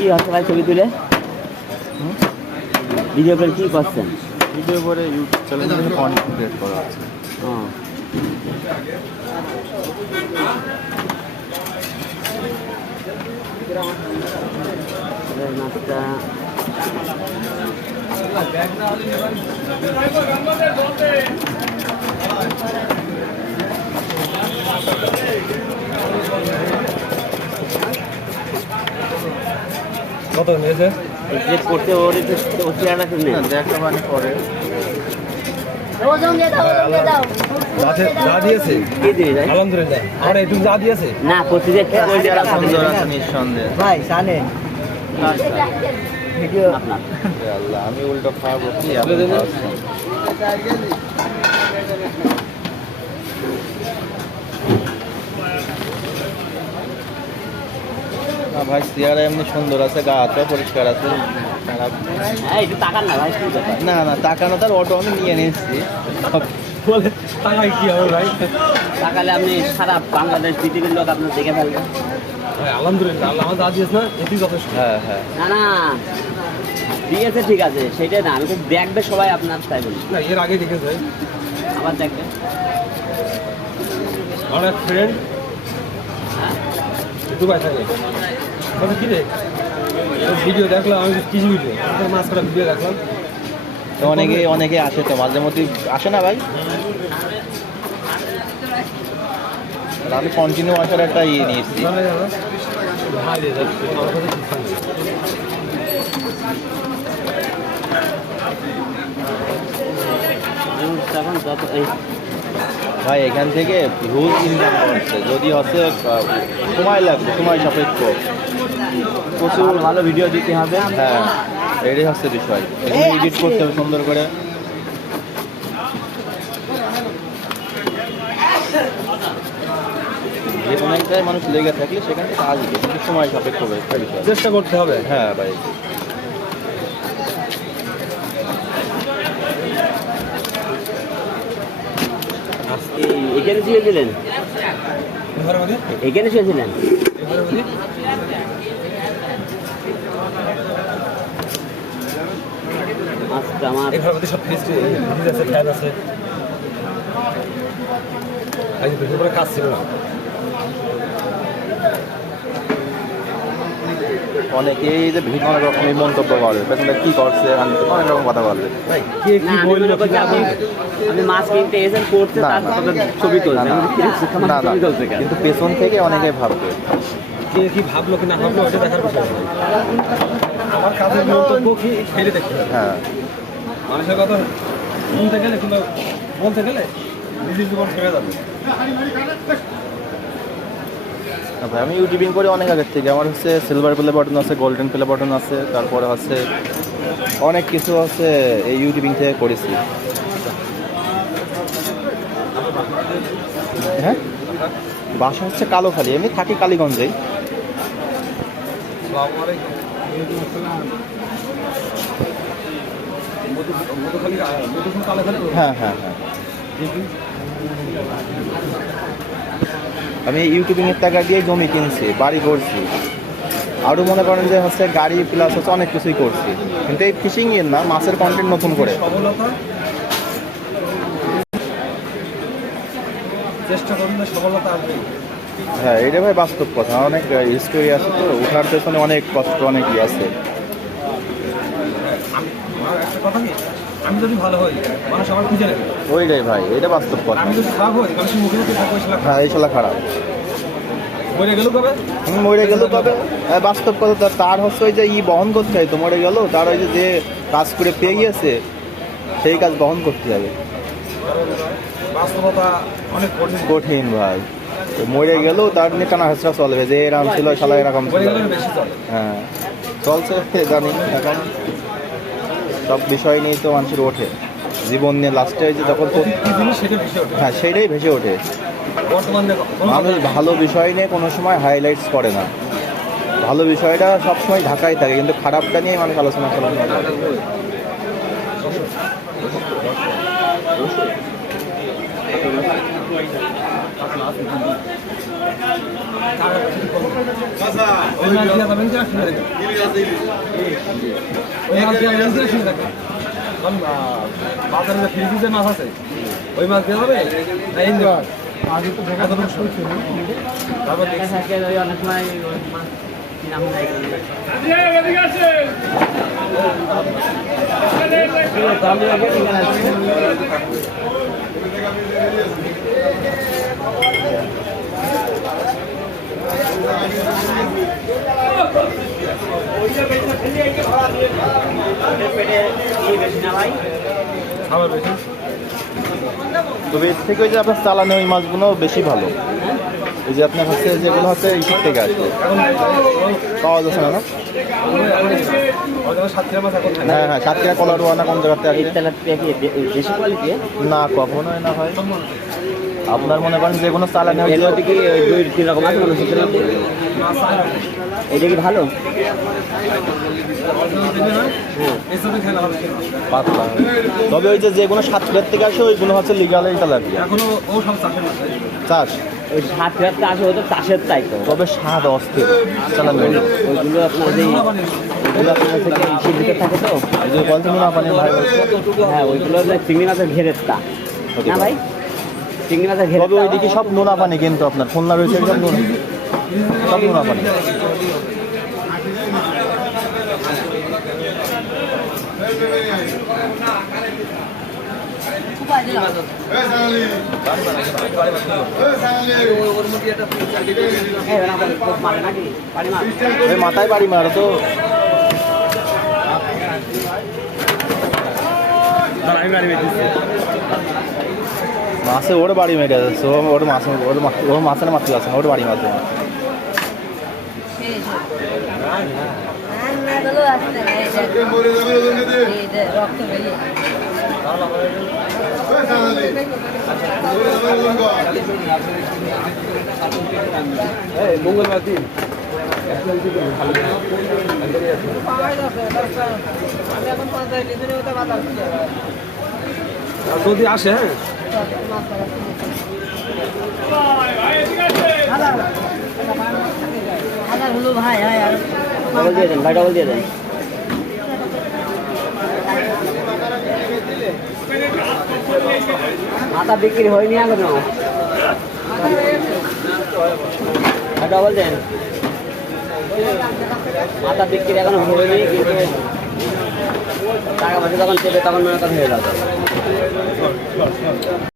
কি হচ্ছে ভাই ছবি তুলে ভিডিও করে কি করছেন? ভিডিও করে ইউটিউব চ্যানেলে কন্টেন্ট ক্রিয়েট করা হচ্ছে। নাস্তা কত নিয়েছে? প্লেট করতে ওর চেয়ারটা কিনে দেখা মানে পরে যা দিয়েছে কি দিয়ে যায় আলহামদুলিল্লাহ। আর একটু যা দিয়েছে না প্রতিদিন সুন্দর আছে নিঃসন্দেহে। ভাই জানেন ভিডিও আপনার আল্লাহ, আমি উল্টো খাওয়াবো কি? আপনি খাওয়াচ্ছেন। না ভাই, চেয়ারা এমনি সুন্দর আছে, গা হাতটা পরিষ্কার আছে, খারাপ একটু তাকান না ভাই কি ব্যাপার? না। না তাকানো, তার অটো আমি নিয়ে নিয়েছি। বলে টাকায় কি হবে ভাই? তাকালে আপনি সারা বাংলাদেশ পৃথিবীর লোক আপনার দেখে ফেলবেন। ভাই আলহামদুলিল্লাহ, আল্লাহ আমার যা দিয়েছে না এটি যথেষ্ট। হ্যাঁ হ্যাঁ, না না দিয়েছে ঠিক আছে, সেটাই না, আমি তো দেখবে সবাই আপনার তাই বলি। না এর আগে দেখেছে ভাই, আবার দেখবে আমার এক ফ্রেন্ড দুবাই থাকে, বলে কি রে ভিডিও দেখলাম, আমি কিছু ভিডিও মাছ করা ভিডিও দেখলাম। তো অনেকে আসে, তো মাঝে মধ্যে আসে না ভাই। আর আমি কন্টিনিউ আসার একটা ইয়ে নিয়েছি। ভাই রে যাচ্ছে আমার কাছে কিছু নেই। তখন যত এই ভাই এখান থেকে হিউজ ইনকাম করছে, যদি হচ্ছে সময় লাগবে, সময় সাপেক্ষ, প্রচুর ভালো ভালো ভিডিও দিতে হবে। হ্যাঁ, এটাই হচ্ছে বিষয়। এখানে এডিট করতে হবে সুন্দর করে। যে কোনো একটাই মানুষ লেগে থাকলে সেখান থেকে আসবে, কিন্তু সময় সাপেক্ষ হবে একটা বিষয়। চেষ্টা করতে হবে। হ্যাঁ ভাই, এখানে শুয়েছিলেন? ঘরের মধ্যে এখানে শুয়েছিলেন? ঘরের মধ্যে আচ্ছা আমার এই ঘরের মধ্যে সব ফ্রিজ আছে, ফ্যান আছে। আজ দুপুর পরে কাজ ছিল না। অনেকেই যে বিভিন্ন রকমের মন্তব্য করে, পেছনে কি করছে অনেক রকম কথা বলবে। ভাই কে না, কি আমি বললো মনে করছি আপনি মাছ কিনতে এসেছেন করতে, না, তারপর না। ছবি তুলছেন। না, আমি বলি, না, না, ছবি তুলছে কেন? কিন্তু পেছন থেকে অনেকে ভাববে। কে কি ভাবলো কি না ভাবলো ওটা দেখার বিষয় নয়। আমার কাজের মন্তব্য কি ফেলে দেখতে হবে। হ্যাঁ, মানুষের কথা শুনতে গেলে কিংবা বলতে গেলে নিজের জীবন ফেলে যাবে। ভাই আমি ইউটিউবিং করে অনেক আগের থেকে, আমার হচ্ছে সিলভার প্লে বাটন আছে, গোল্ডেন প্লে বাটন আছে, তারপরে হচ্ছে অনেক কিছু হচ্ছে এই ইউটিউবিং থেকে করেছি। হ্যাঁ, বাসা হচ্ছে কালোখালী, এমনি থাকি কালীগঞ্জেই। হ্যাঁ হ্যাঁ হ্যাঁ, আমি ইউটিউবিংয়ের টাকা দিয়ে জমি কিনছি, বাড়ি করছি, আরও মনে করেন যে হচ্ছে গাড়ি প্লাস হচ্ছে অনেক কিছুই করছি, কিন্তু এই ফিশিং এর না, মাছের কন্টেন্ট নতুন করে। সফলতা চেষ্টা করলে সফলতা আসবে। হ্যাঁ, এটা ভাই বাস্তব কথা। অনেক হিস্টোরি আছে, তো ওঠার পেছনে অনেক কষ্ট, অনেক ই আছে। আমার একটা কথা কি, আমি যদি ভালো হই মানুষ আমার খুঁজে নেবে, ওইটাই ভাই, এটা বাস্তব কথা। আমি যদি খারাপ হই মানুষের মুখে মুখে থাকবো হ্যাঁ, এই শালা খারাপ, মরে গেল কবে মরে গেল তবে বাস্তব কথা। তার হচ্ছে ওই যে বহন করতে হয়, তো মরে গেল, তার ওই যে কাজ করে পেয়ে গিয়েছে সেই কাজ বহন করতে হবে। বাস্তবতা অনেক কঠিন ভাই, তো মরে গেল তার নিয়ে টানা হেঁচড়া চলবে, যে এরকম ছিল শালা এরকম ছিল। মরে গেলে বেশি চলে। হ্যাঁ, চলছে জানি। এখন সব বিষয় নিয়েই তো মানুষের ওঠে, জীবন নিয়ে লাস্টে যে যখন কি জিনিস সেটা বিষয় ওঠে। হ্যাঁ, সেইটাই ভেসে ওঠে। বর্তমানে মানুষ ভালো বিষয় নিয়ে কোনো সময় হাইলাইটস করে না, ভালো বিষয়টা সবসময় ঢাকায় থাকে, কিন্তু খারাপটা নিয়ে মানুষ আলোচনা করে না। ওই মাছ দিয়ে যাবেন যে শুনে দেখেন ওই মাছ দিয়ে যাবেন যে শুনে দেখেন কারণ বাজারে যে ফ্রিজে মাছ আছে ওই মাছ দিয়ে যাবে না এই মাছ আগে তো দেখা তো শুনছি তারপর দেখা থাকে ওই অনেক সময় ওই মাছ কি নাম নাই পেটে বেশি না ভাই খাবার বেশি তবে এর থেকে ওই যে আপনার চালানো ওই মাছগুলো বেশি ভালো। এই যে আপনার হচ্ছে যেগুলো হচ্ছে ইসের থেকে আসবে পাওয়া যাচ্ছে না না? সাতক্ষীরা মাছ এখন হ্যাঁ হ্যাঁ সাতক্ষীরা কলারোয়া না কোন জায়গাতে এই আসবে তেলাপিয়া কি দেশি কোয়ালিটি না, কখনোই না হয়। আপনার মনে করেন যে কোনো চালানো এর মধ্যে কি ওই দুই তিন রকম আছে মনে হচ্ছে এটা কি ভালো পাতলা, তবে ওই যে যেগুলো সাতক্ষীরার থেকে আসে ওইগুলো হচ্ছে লিগাল এই তেলাপিয়া এখনো ও সব চাষের মাছ চাষ, ওই সাত রাত্রে আসে হতো চাষের তাই তো তবে স্বাদ অস্থির চালানো। ওইগুলো আপনার যে ওইগুলো আপনার হচ্ছে কি ইসের ভিতর থাকে তো এই যে বলতে না পানি ভাই হ্যাঁ ওইগুলো হচ্ছে চিংড়ি মাছের ঘেরের তা না ভাই চিংড়ি মাছের ঘেরের তবে ওইদিকে সব নোনা পানি কিন্তু আপনার খুলনা রয়েছে সব নোনা, সব নোনা পানি। মানে নাকি পানি মাছ ওই মাথায় বাড়ি মারো তো। আমি বাড়ি বেঁচেছি মাছে ওর বাড়ি মেরে যাচ্ছে, ওর মাছ ওর মাছের মাছ আছে ওর বাড়ি মাছ। মঙ্গলবার দিন যদি আসে হ্যাঁ হলো ভাই আর ডবল দিয়ে দেন ভাই ডবল দিয়ে দেন মাথা বিক্রি হয়নি এখনো ডবল দেন মাথা বিক্রি এখনো হয়নি কিন্তু টাকা পয়সা যখন চেপে তখন মনে করেন হয়ে যাবে